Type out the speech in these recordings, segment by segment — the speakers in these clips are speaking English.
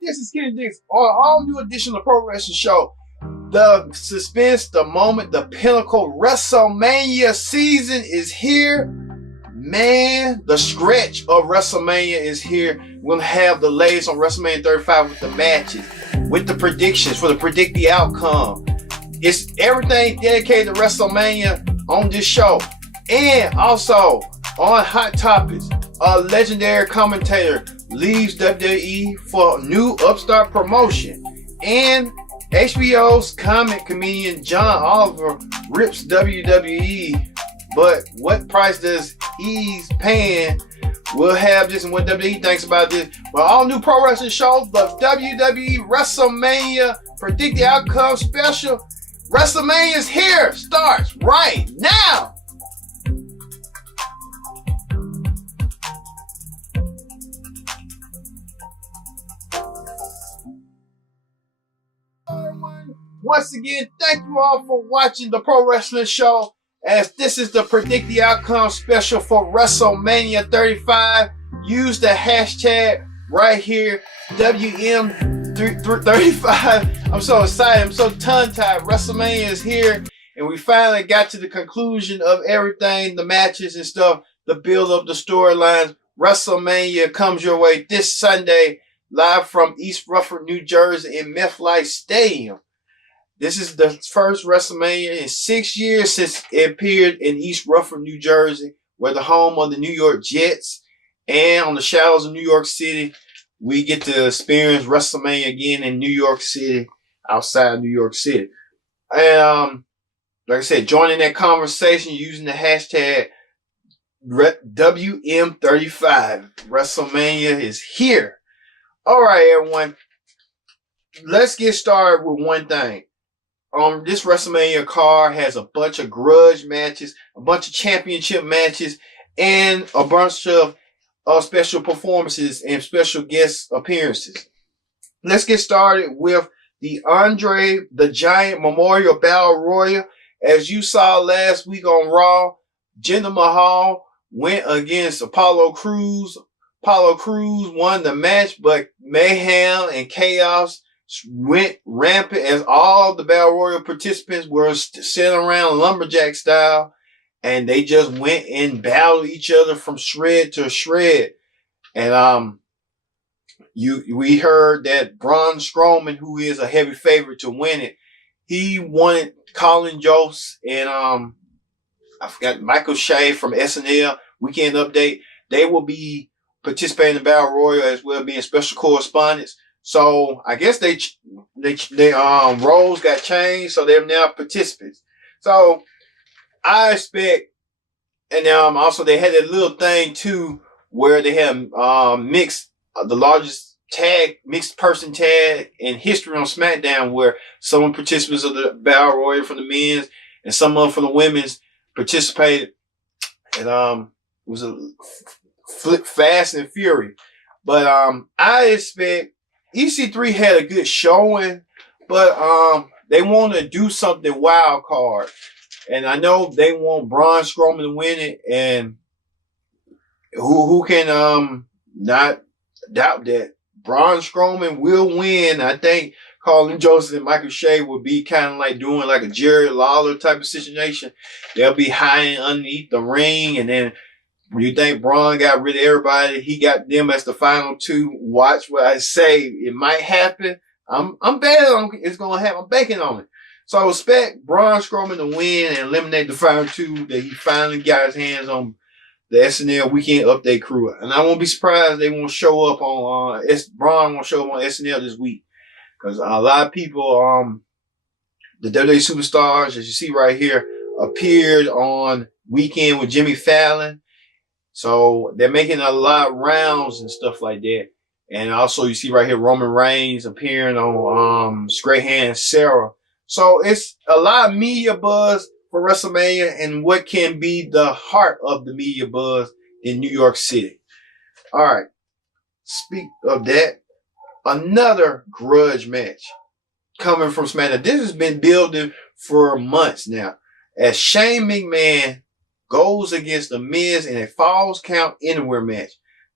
This is Kenny Dix on all new edition of the Pro Wrestling Show. The suspense, the moment, the pinnacle WrestleMania season is here. Man, the stretch of WrestleMania is here. We're going to have the latest on WrestleMania 35 with the matches, with the predictions for the predict the outcome. It's everything dedicated to WrestleMania on this show. And also on Hot Topics, a legendary commentator leaves WWE for new upstart promotion, and HBO's comic comedian John Oliver rips WWE. But what price does he's paying? We'll have this and what WWE thinks about this. But all new pro wrestling shows, the WWE WrestleMania Predict the Outcome special. WrestleMania is here. Starts right now. Once again, thank you all for watching the Pro Wrestling Show, as this is the Predict the Outcome special for WrestleMania 35. Use the hashtag right here, WM35. I'm so excited. I'm so tongue-tied. WrestleMania is here, and we finally got to the conclusion of everything, the matches and stuff, the build-up, the storylines. WrestleMania comes your way this Sunday, live from East Rutherford, New Jersey in MetLife Stadium. This is the first WrestleMania in 6 years since it appeared in East Rutherford, New Jersey, where the home of the New York Jets, and on the shadows of New York City, we get to experience WrestleMania again in New York City, outside New York City. And like I said, joining that conversation using the hashtag WM35. WrestleMania is here. All right, everyone. Let's get started with one thing. This WrestleMania card has a bunch of grudge matches, a bunch of championship matches, and a bunch of special performances and special guest appearances. Let's get started with the Andre the Giant Memorial Battle Royal. As you saw last week on Raw, Jinder Mahal went against Apollo Crews. Apollo Crews won the match, but mayhem and chaos went rampant as all the Battle Royal participants were sitting around lumberjack style, and they just went and battled each other from shred to shred. And we heard that Braun Strowman, who is a heavy favorite to win it, he wanted Colin Jost and I forgot Michael Shea from SNL Weekend Update. They will be participating in the Battle Royal as well, being special correspondents. So I guess they roles got changed, so they're now participants. So I expect, and also they had a little thing too where they had mixed the largest mixed person tag in history on SmackDown, where some participants of the Battle Royal from the men's and some of them from the women's participated, and it was a flip fast and fury. But I expect EC3 had a good showing, but they want to do something wild card. And I know they want Braun Strowman to win it, and who can not doubt that Braun Strowman will win. I think Colin Jost and Michael Shea would be kind of like doing like a Jerry Lawler type of situation. They'll be hiding underneath the ring, and then when you think Braun got rid of everybody, he got them as the final two. Watch what I say. It might happen. I'm betting on it's going to happen. I'm banking on it. So I expect Braun Strowman to win and eliminate the final two, that he finally got his hands on the SNL Weekend Update crew. And I won't be surprised they won't show up on, Braun won't show up on SNL this week. Because a lot of people, the WWE superstars, as you see right here, appeared on Weekend with Jimmy Fallon. So they're making a lot of rounds and stuff like that. And also you see right here Roman Reigns appearing on Great Hand Sarah. So it's a lot of media buzz for WrestleMania and what can be the heart of the media buzz in New York City. All right. Speak of that, another grudge match coming from SmackDown. This has been building for months now. As Shane McMahon goes against The Miz in a Falls Count Anywhere match.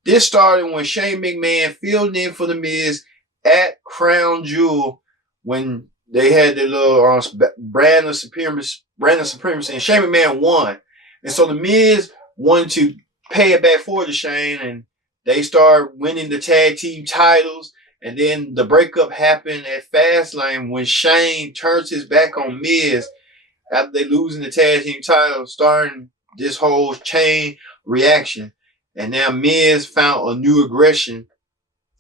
This started when Shane McMahon filled in for The Miz at Crown Jewel when they had their little brand of supremacy, and Shane McMahon won. And so The Miz wanted to pay it back for to Shane, and they started winning the tag team titles. And then the breakup happened at Fastlane when Shane turns his back on Miz after they losing the tag team titles, starting this whole chain reaction. And now Miz found a new aggression.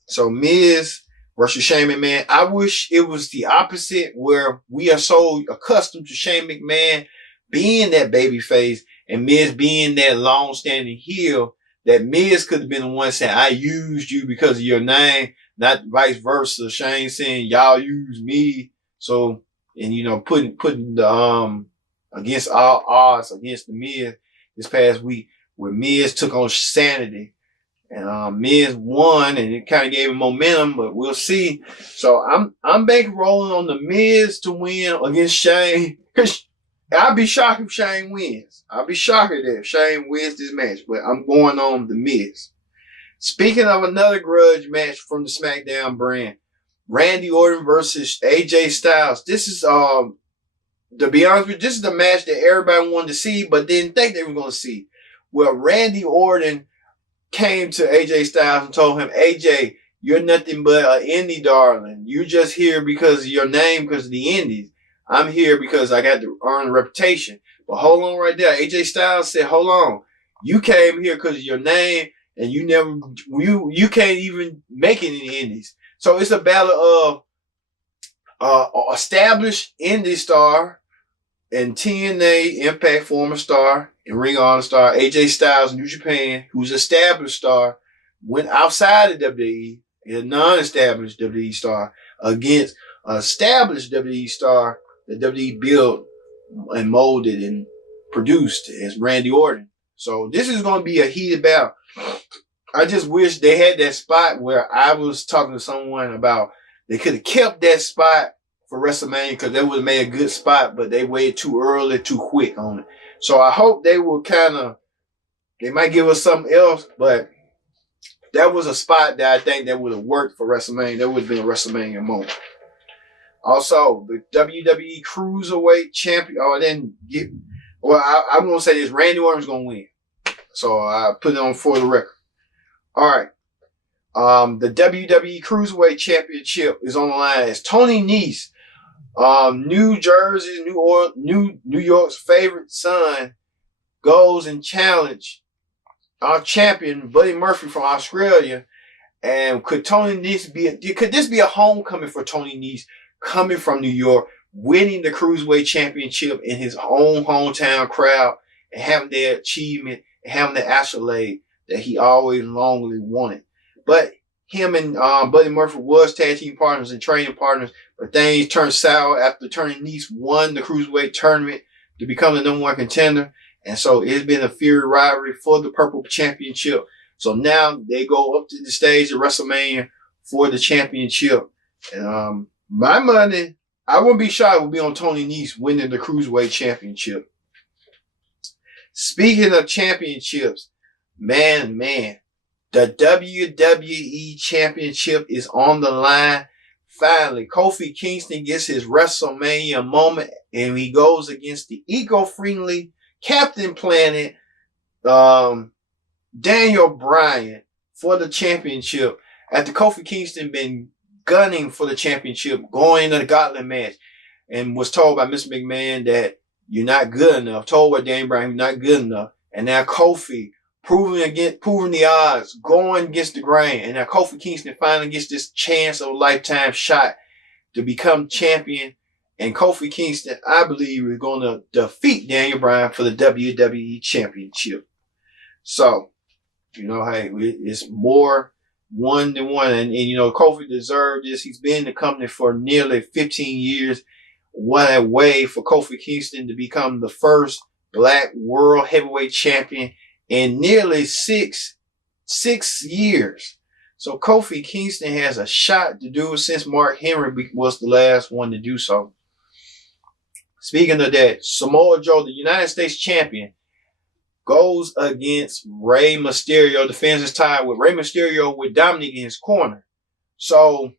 So Miz versus Shane McMahon. I wish it was the opposite, where we are so accustomed to Shane McMahon being that babyface and Miz being that long-standing heel, that Miz could have been the one saying, I used you because of your name, not vice versa. Shane saying, y'all use me. So, and you know, putting the, against all odds against the Miz this past week, where Miz took on Sanity. And Miz won, and it kind of gave him momentum, but we'll see. So I'm bankrolling on the Miz to win against Shane. I'd be shocked if Shane wins. I'd be shocked if Shane wins this match, but I'm going on the Miz. Speaking of another grudge match from the SmackDown brand, Randy Orton versus AJ Styles. This is to be honest with you, this is the match that everybody wanted to see, but didn't think they were going to see. Well, Randy Orton came to AJ Styles and told him, AJ, you're nothing but an indie darling. You're just here because of your name, because of the indies. I'm here because I got to earn a reputation. But hold on right there. AJ Styles said, hold on. You came here because of your name, and you can't even make it in the indies. So it's a battle of established indie star and TNA Impact former star and Ring of Honor star AJ Styles, New Japan, who's an established star, went outside of WWE, a non-established WWE star, against an established WWE star that WWE built and molded and produced as Randy Orton. So this is going to be a heated battle. I just wish they had that spot where I was talking to someone about they could have kept that spot for WrestleMania, because they would have made a good spot, but they waited too early, too quick on it. So I hope they will they might give us something else, but that was a spot that I think that would have worked for WrestleMania. That would have been a WrestleMania moment. Also, the WWE Cruiserweight Champion. I'm going to say this. Randy Orton's going to win. So I put it on for the record. All right. The WWE Cruiserweight Championship is on the line as Tony Nese, New Jersey, New York's favorite son, goes and challenge our champion Buddy Murphy from Australia. And could this be a homecoming for Tony Nese, coming from New York, winning the Cruiserweight Championship in his own hometown crowd, and having that achievement and having the accolade that he always longingly wanted? But him and Buddy Murphy was tag team partners and training partners, but things turned sour after Tony Nese won the Cruiserweight tournament to become the number one contender. And so it's been a fiery rivalry for the Purple Championship. So now they go up to the stage of WrestleMania for the championship. And my money, I wouldn't be shocked, would be on Tony Nese winning the Cruiserweight Championship. Speaking of championships, man, the WWE Championship is on the line. Finally, Kofi Kingston gets his WrestleMania moment, and he goes against the eco-friendly Captain Planet, Daniel Bryan, for the championship. After Kofi Kingston been gunning for the championship, going into the gauntlet match, and was told by Mr. McMahon that you're not good enough, told by Daniel Bryan you're not good enough, and now Kofi proving the odds, going against the grain. And now Kofi Kingston finally gets this chance of a lifetime shot to become champion. And Kofi Kingston, I believe, is going to defeat Daniel Bryan for the WWE Championship. So, hey, it's more 1-1. And you know, Kofi deserved this. He's been in the company for nearly 15 years. What a way for Kofi Kingston to become the first black world heavyweight champion in nearly six years. So Kofi Kingston has a shot to do it since Mark Henry was the last one to do so. Speaking of that, Samoa Joe, the United States champion, goes against Rey Mysterio, defends his title with Rey Mysterio with Dominic in his corner. So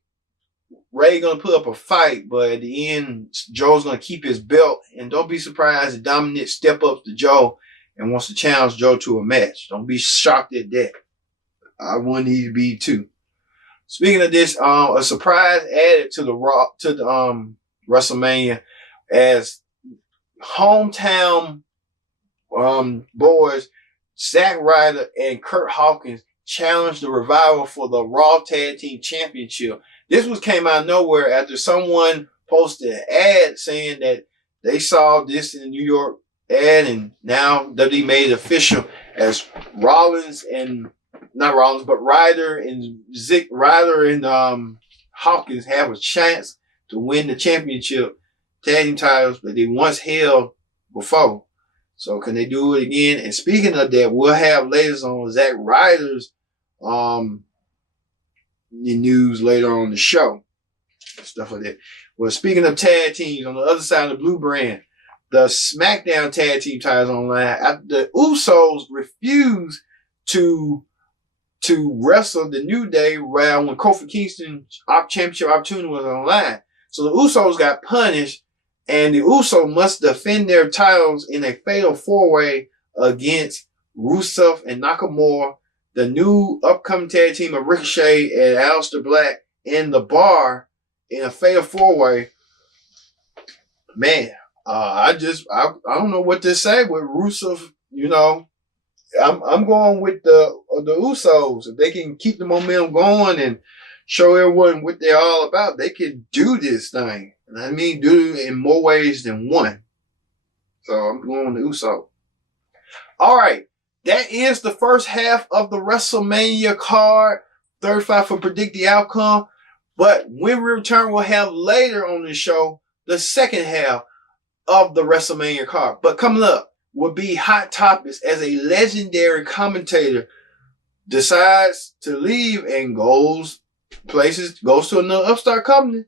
Rey gonna put up a fight, but at the end, Joe's gonna keep his belt. And don't be surprised if Dominic step up to Joe and wants to challenge Joe to a match. Don't be shocked at that. I wouldn't need to be too. Speaking of this, a surprise added to the WrestleMania as hometown boys Zack Ryder and Kurt Hawkins challenged the Revival for the Raw Tag Team Championship. This came out of nowhere after someone posted an ad saying that they saw this in the New York ad, and now WWE made it official as Ryder and Hawkins have a chance to win the championship tag team titles that they once held before. So can they do it again? And speaking of that, we'll have latest on Zack Ryder's news later on the show. Stuff like that. Well, speaking of tag teams, on the other side of the blue brand, the SmackDown tag team titles online after the Usos refused to wrestle the New Day round when Kofi Kingston's championship opportunity was on the line. So the Usos got punished, and the Usos must defend their titles in a fatal four-way against Rusev and Nakamura, the new upcoming tag team of Ricochet and Aleister Black, in the Bar in a fatal four-way. Man, I don't know what to say with Rusev. You know, I'm going with the Usos. If they can keep the momentum going and show everyone what they're all about, they can do this thing. And I mean, do it in more ways than one. So I'm going with the Usos. All right. That is the first half of the WrestleMania card. 35 for Predict the Outcome. But when we return, we'll have later on the show the second half of the WrestleMania card. But coming up will be Hot Topics as a legendary commentator decides to leave and goes to another upstart company.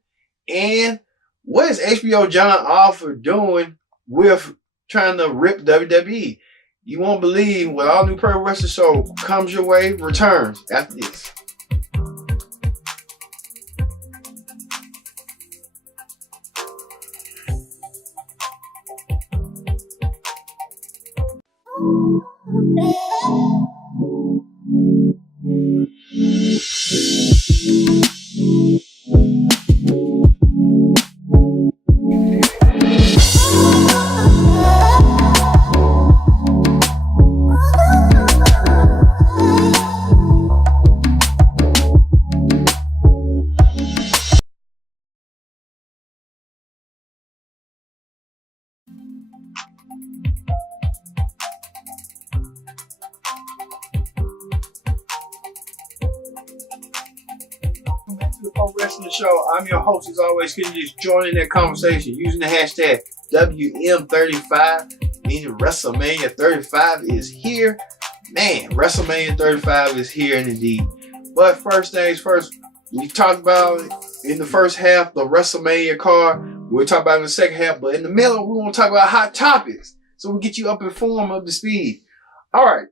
And what is HBO John Oliver doing with trying to rip WWE? You won't believe what all new Pro Wrestling Show comes your way returns after this. The Pro Wrestling Show. I'm your host, as always. Can you just join in that conversation using the hashtag WM35, meaning WrestleMania 35 is here. Man, WrestleMania 35 is here indeed. But first things first, we talked about in the first half the WrestleMania card. We'll talk about it in the second half, but in the middle, we want to talk about hot topics. So we get you up in form, up to speed. All right.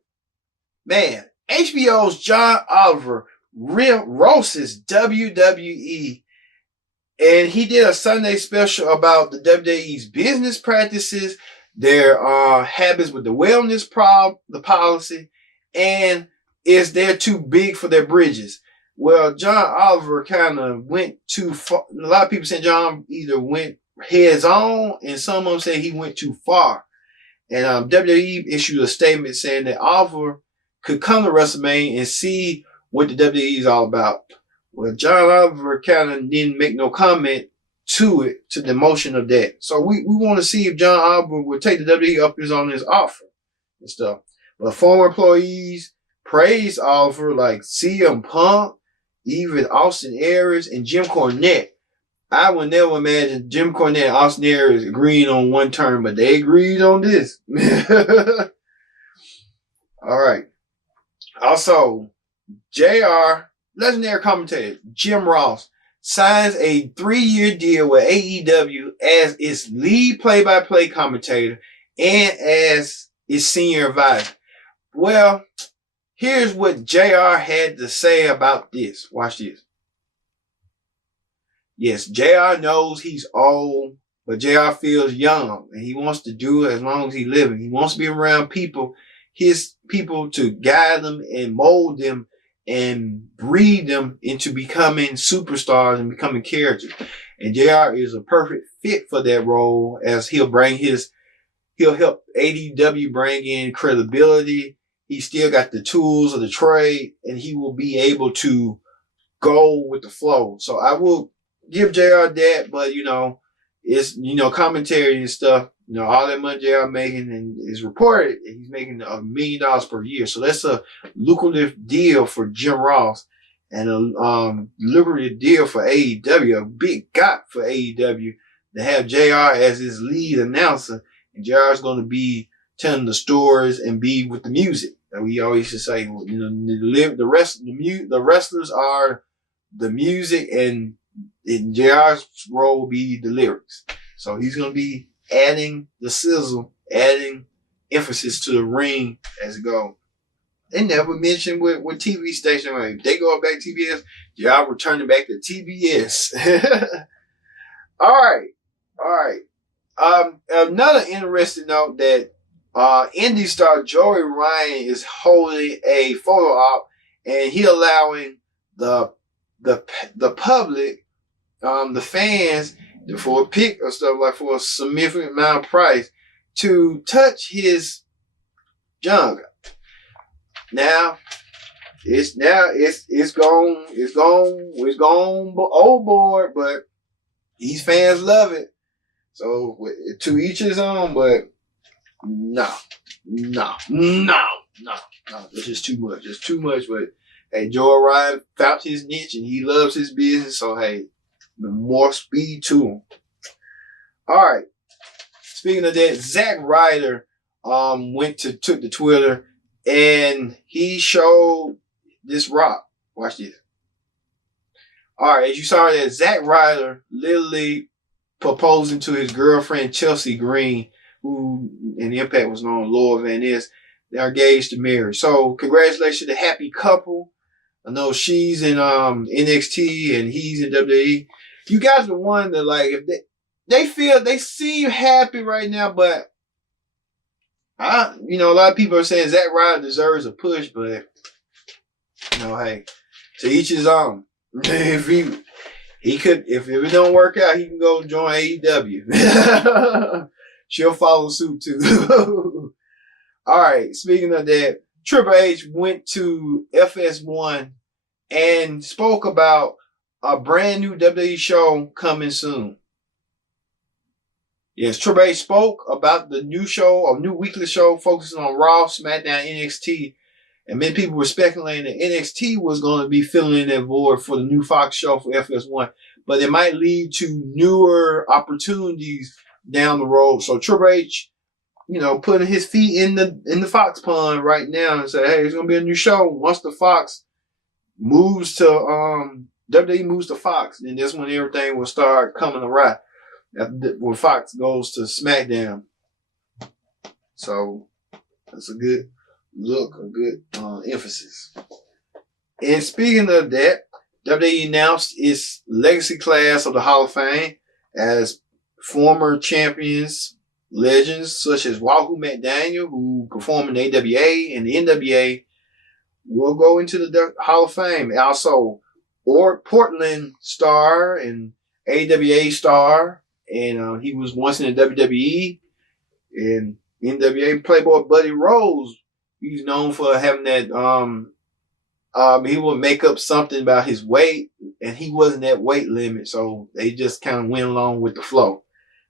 Man, HBO's John Oliver roasts WWE, and he did a Sunday special about the WWE's business practices, their habits with the wellness the policy, and is they're too big for their bridges. Well, John Oliver kind of went too far. A lot of people say John either went heads on, and some of them say he went too far. And WWE issued a statement saying that Oliver could come to WrestleMania and see what the WWE is all about. Well, John Oliver kind of didn't make no comment to the motion of that. So we want to see if John Oliver will take the WWE up on his offer and stuff. But former employees, praise offer like CM Punk, even Austin Aries, and Jim Cornette. I would never imagine Jim Cornette and Austin Aries agreeing on one term, but they agreed on this. All right. Also, JR, legendary commentator Jim Ross, signs a 3-year deal with AEW as its lead play-by-play commentator and as its senior advisor. Well, here's what JR had to say about this. Watch this. Yes, JR knows he's old, but JR feels young, and he wants to do it as long as he's living. He wants to be around people, his people, to guide them and mold them and breed them into becoming superstars and becoming characters. And JR is a perfect fit for that role, as he'll help AEW bring in credibility. He still got the tools of the trade, and he will be able to go with the flow. So I will give JR that, but it's commentary and stuff. All that money JR making, and is reported he's making $1 million per year. So that's a lucrative deal for Jim Ross, and a lucrative deal for AEW, a big got for AEW to have JR as his lead announcer, and JR is going to be telling the stories and be with the music. And we always used to say, the wrestlers are the music, and JR's role will be the lyrics. So he's going to be adding the sizzle, adding emphasis to the ring as it goes. They never mentioned what TV station. If they go back to TBS, JR returning back to TBS. All right. Another interesting note that indie star Joey Ryan is holding a photo op, and he allowing the public, the fans, for a pic or stuff, like for a significant amount of price, to touch his junk. Now it's gone overboard, but these fans love it. So to each his own, but no. It's just too much. It's too much. But hey, Joe Ryan found his niche and he loves his business. So hey, more speed to him. All right. Speaking of that, Zack Ryder took to Twitter and he showed this rock. Watch this. All right, as you saw that, Zack Ryder literally proposing to his girlfriend Chelsea Green, who in the Impact was known Laura Van Ness. They are engaged to marry. So congratulations to the happy couple. I know she's in NXT and he's in WWE. You guys are one that, like, if they seem happy right now, but a lot of people are saying Zack Ryder deserves a push, but hey, to each his own. If if it don't work out, he can go join AEW. She'll follow suit too. All right. Speaking of that, Triple H went to FS1 and spoke about a brand new WWE show coming soon. Yes, Triple H spoke about the new show, a new weekly show focusing on Raw, SmackDown, NXT. And many people were speculating that NXT was going to be filling in that void for the new Fox show for FS1. But it might lead to newer opportunities down the road. So Triple H, putting his feet in the Fox pond right now and say, hey, there's going to be a new show. Once the Fox moves to, WWE moves to Fox, then that's when everything will start coming around. When Fox goes to SmackDown. So that's a good look, a good emphasis. And speaking of that, WWE announced its legacy class of the Hall of Fame as former champions, legends such as Wahoo McDaniel, who performed in AWA and the NWA, will go into the Hall of Fame. Also, Portland star and AWA star, and he was once in the WWE and NWA Playboy Buddy Rose. He's known for having that. He would make up something about his weight, and he wasn't that weight limit, so they just kind of went along with the flow.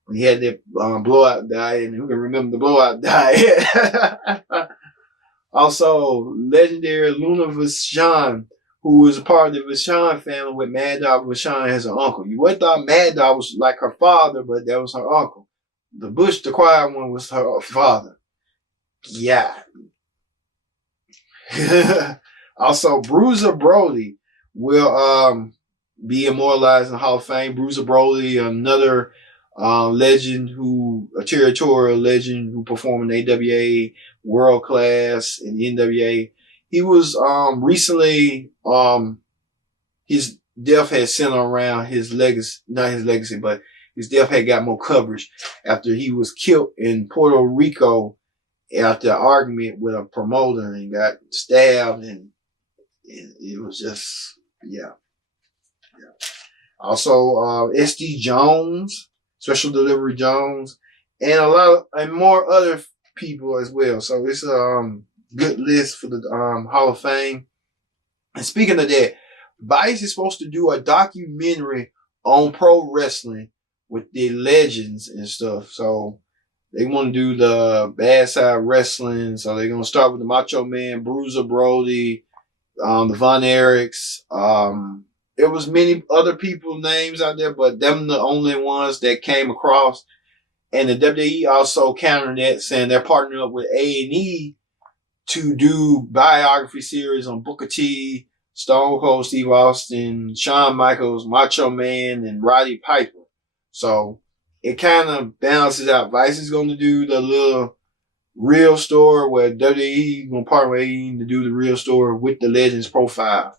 When he had that blowout diet, and who can remember the blowout diet? Also, legendary Luna Vachon, who was a part of the Vachon family with Mad Dog Vachon as an uncle. You would have thought Mad Dog was like her father, but that was her uncle. The Bush, the quiet one, was her father. Yeah. Also, Bruiser Brody will be immortalized in the Hall of Fame. Bruiser Brody, another legend a territorial legend who performed in AWA, world class in the NWA. He was recently his death had sent around his legacy, not his legacy, but his death had got more coverage after he was killed in Puerto Rico after an argument with a promoter and got stabbed, and it was just, yeah. Also, SD Jones, Special Delivery Jones, and and more other people as well. So it's a good list for the Hall of Fame. And speaking of that, Vice is supposed to do a documentary on pro wrestling with the legends and stuff. So they want to do the bad side wrestling. So they're going to start with the Macho Man, Bruiser Brody, the Von Erichs. There was many other people names out there, but them the only ones that came across. And the WWE also countered that, saying they're partnering up with A&E to do biography series on Booker T, Stone Cold Steve Austin, Shawn Michaels, Macho Man, and Roddy Piper. So it kind of balances out. Vice is going to do the little real story where WWE is going to partner with A&E to do the real story with the Legends profile.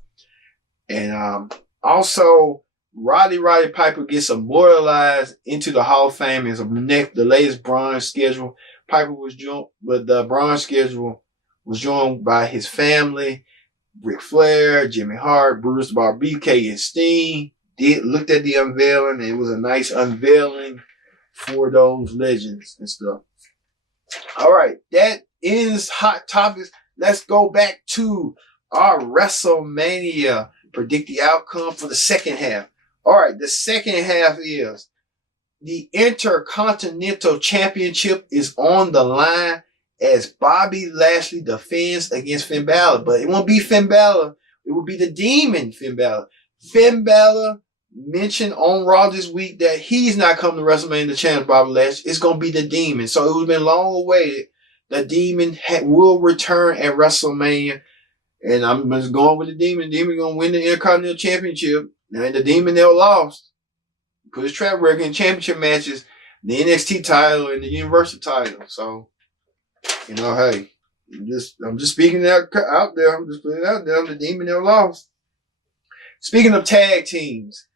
And also, Roddy Piper gets immortalized into the Hall of Fame as the latest bronze schedule. Piper was joined, but the bronze schedule was joined by his family, Ric Flair, Jimmy Hart, Bruce Bar, BK, and Steen. Looked at the unveiling, and it was a nice unveiling for those legends and stuff. All right, that ends Hot Topics. Let's go back to our WrestleMania. Predict the outcome for the second half. All right, the second half is the Intercontinental Championship is on the line as Bobby Lashley defends against Finn Balor. But it won't be Finn Balor. It will be the Demon Finn Balor. Finn Balor mentioned on Raw this week that he's not coming to WrestleMania to challenge Bobby Lashley. It's going to be the Demon. So it would have been long awaited. The Demon will return at WrestleMania. And I'm just going with the Demon. Demon going to win the Intercontinental Championship. And the Demon never lost. Put his track record in championship matches, the NXT title and the Universal title. So, hey, I'm just speaking out there. I'm just putting it out there. The Demon never lost. Speaking of tag teams,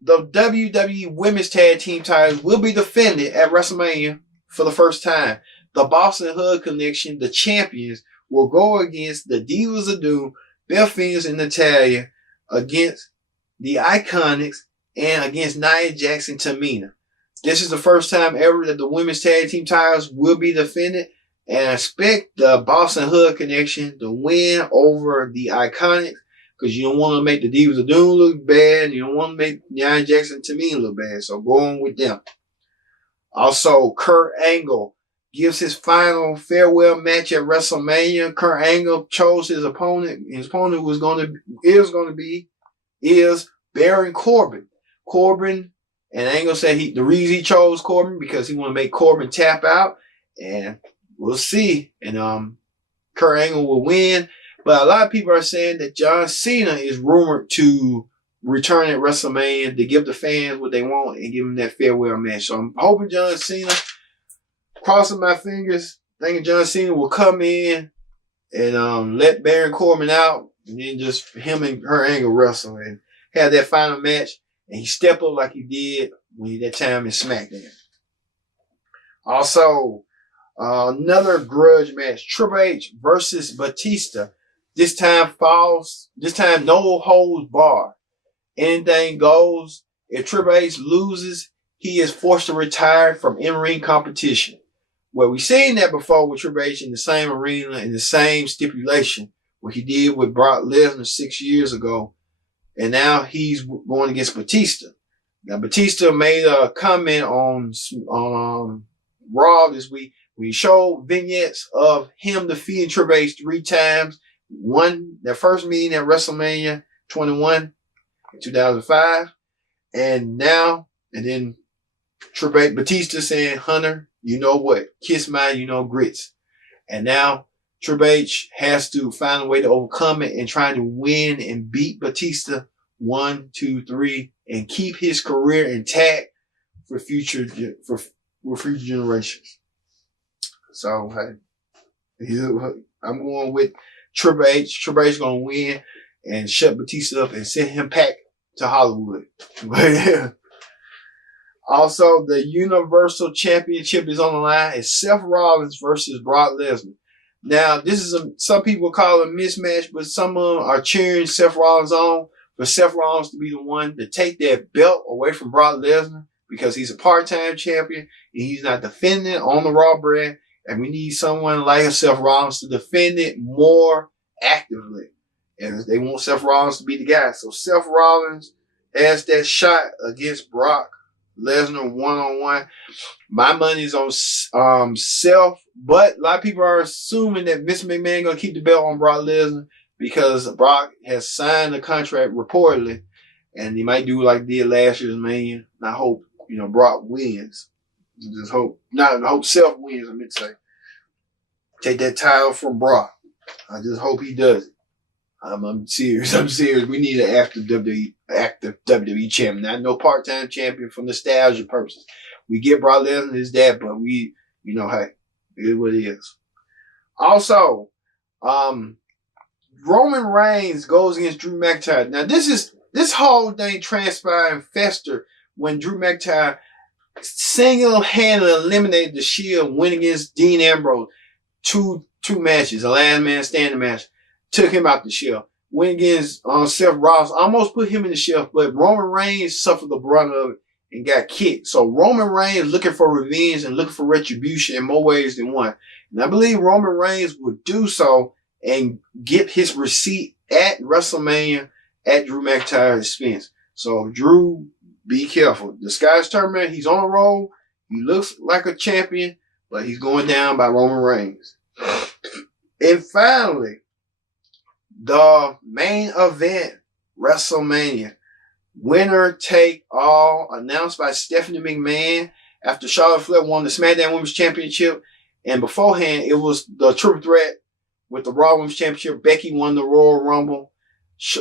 the WWE Women's Tag Team titles will be defended at WrestleMania for the first time. The Boston Hug Connection, the champions, will go against the Divas of Doom, Beth Phoenix and Natalya, against the Iconics, and against Nia Jax and Tamina. This is the first time ever that the Women's Tag Team titles will be defended, and I expect the Boston Hug Connection to win over the Iconics, because you don't want to make the Divas of Doom look bad, and you don't want to make Nia Jax and Tamina look bad, so go on with them. Also, Kurt Angle gives his final farewell match at WrestleMania. Kurt Angle chose his opponent. His opponent is Baron Corbin. Corbin and Angle said the reason he chose Corbin because he want to make Corbin tap out, and we'll see. And Kurt Angle will win. But a lot of people are saying that John Cena is rumored to return at WrestleMania to give the fans what they want and give them that farewell match. So I'm hoping John Cena, crossing my fingers, thinking John Cena will come in and let Baron Corbin out, and then just him and Kurt Angle wrestle and have that final match, and he step up like he did when that time in SmackDown. Also, another grudge match, Triple H versus Batista. This time no holds barred. Anything goes. If Triple H loses, he is forced to retire from in-ring competition. Well, we've seen that before with Triple H in the same arena, in the same stipulation, what he did with Brock Lesnar 6 years ago. And now he's going against Batista. Now, Batista made a comment on Raw this week We showed vignettes of him defeating Triple H 3 times. Won their first meeting at WrestleMania 21 in 2005. And then Triple H, Batista saying, Hunter, you know what? Kiss my, grits. And now Triple H has to find a way to overcome it and trying to win and beat Batista 1, 2, 3 and keep his career intact for future generations. So I'm going with Triple H. Triple H going to win and shut Batista up and send him back to Hollywood. Also, the Universal Championship is on the line. It's Seth Rollins versus Brock Lesnar. Now, this is some people call it a mismatch, but some of them are cheering Seth Rollins on for Seth Rollins to be the one to take that belt away from Brock Lesnar because he's a part-time champion and he's not defending on the Raw brand. And we need someone like Seth Rollins to defend it more actively. And they want Seth Rollins to be the guy. So Seth Rollins has that shot against Brock Lesnar one-on-one. My money's on Seth, but a lot of people are assuming that Vince McMahon going to keep the belt on Brock Lesnar because Brock has signed the contract reportedly, and he might do like he did last year's Mania. And I hope, Brock wins. I hope Seth wins, I meant to say. Take that title from Brock. I just hope he does it. I'm serious. We need an active WWE champion. Not no part-time champion for nostalgia purposes. We get Brock Lesnar his dad, but we, hey, it is what it is. Also, Roman Reigns goes against Drew McIntyre. Now, this whole thing transpired and festered when Drew McIntyre single-handedly eliminated the Shield, went against Dean Ambrose. Two matches, a last man standing match. Took him out the shelf. Went against Seth Rollins. Almost put him in the shelf, but Roman Reigns suffered the brunt of it and got kicked. So Roman Reigns looking for revenge and looking for retribution in more ways than one. And I believe Roman Reigns would do so and get his receipt at WrestleMania at Drew McIntyre's expense. So Drew, be careful. The sky's turning. He's on a roll. He looks like a champion, but he's going down by Roman Reigns. And finally, the main event, WrestleMania. Winner take all, announced by Stephanie McMahon after Charlotte Flair won the SmackDown Women's Championship. And beforehand, it was the triple threat with the Raw Women's Championship. Becky won the Royal Rumble.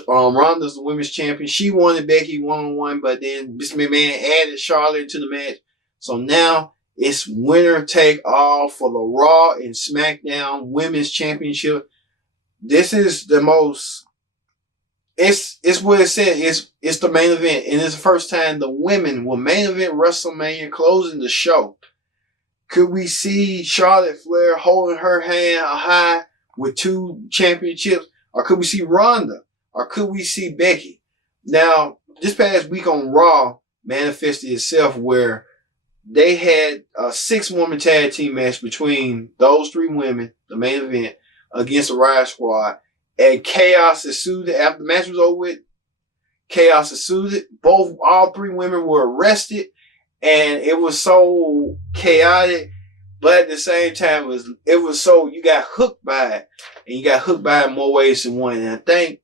Ronda's the Women's Champion. She won the Becky one-on-one, but then Miss McMahon added Charlotte into the match. So now it's winner take all for the Raw and SmackDown Women's Championship. This is the most, it's what it said, it's the main event. And it's the first time the women will main event WrestleMania, closing the show. Could we see Charlotte Flair holding her hand high with 2 championships? Or could we see Ronda? Or could we see Becky? Now, this past week on Raw manifested itself where they had a 6-woman tag team match between those 3 women, the main event, against the Riot Squad. And chaos ensued after the match was over with. Chaos ensued. All 3 women were arrested. And it was so chaotic. But at the same time, it was so, you got hooked by it. And you got hooked by it in more ways than one. And I think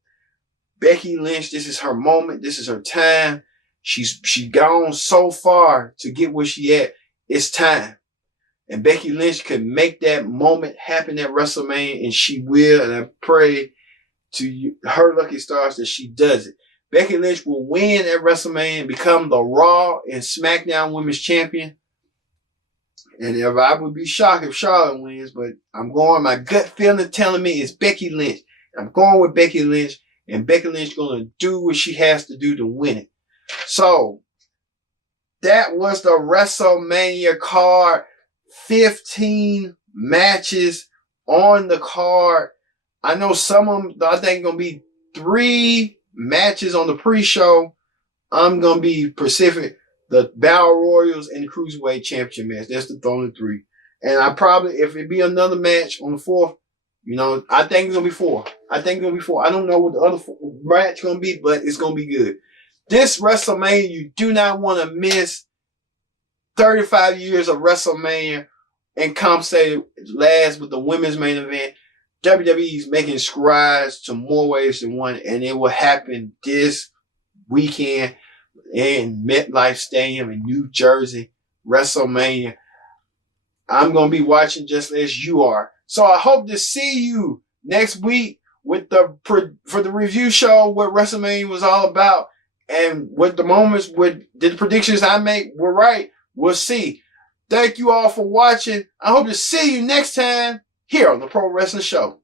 Becky Lynch, this is her moment. This is her time. She's gone so far to get where she at. It's time. And Becky Lynch could make that moment happen at WrestleMania, and she will. And I pray to her lucky stars that she does it. Becky Lynch will win at WrestleMania and become the Raw and SmackDown Women's Champion. And if I would be shocked if Charlotte wins, but I'm going, my gut feeling telling me it's Becky Lynch. I'm going with Becky Lynch, and Becky Lynch going to do what she has to do to win it. So, that was the WrestleMania card. 15 matches on the card. I know some of them, I think, going to be 3 matches on the pre-show. I'm going to be specific. The Battle Royals and the Cruiserweight Championship match. That's the only 3. And I probably, if it be another match on the 4th, I think it's going to be 4. I don't know what the other match is going to be, but it's going to be good. This WrestleMania, you do not want to miss 35 years of WrestleMania and compensated last with the women's main event. WWE's making strides to more ways than one, and it will happen this weekend in MetLife Stadium in New Jersey, WrestleMania. I'm going to be watching just as you are. So I hope to see you next week with for the review show, what WrestleMania was all about, and what the moments, did the predictions I make were right. We'll see. Thank you all for watching. I hope to see you next time here on the Pro Wrestling Show.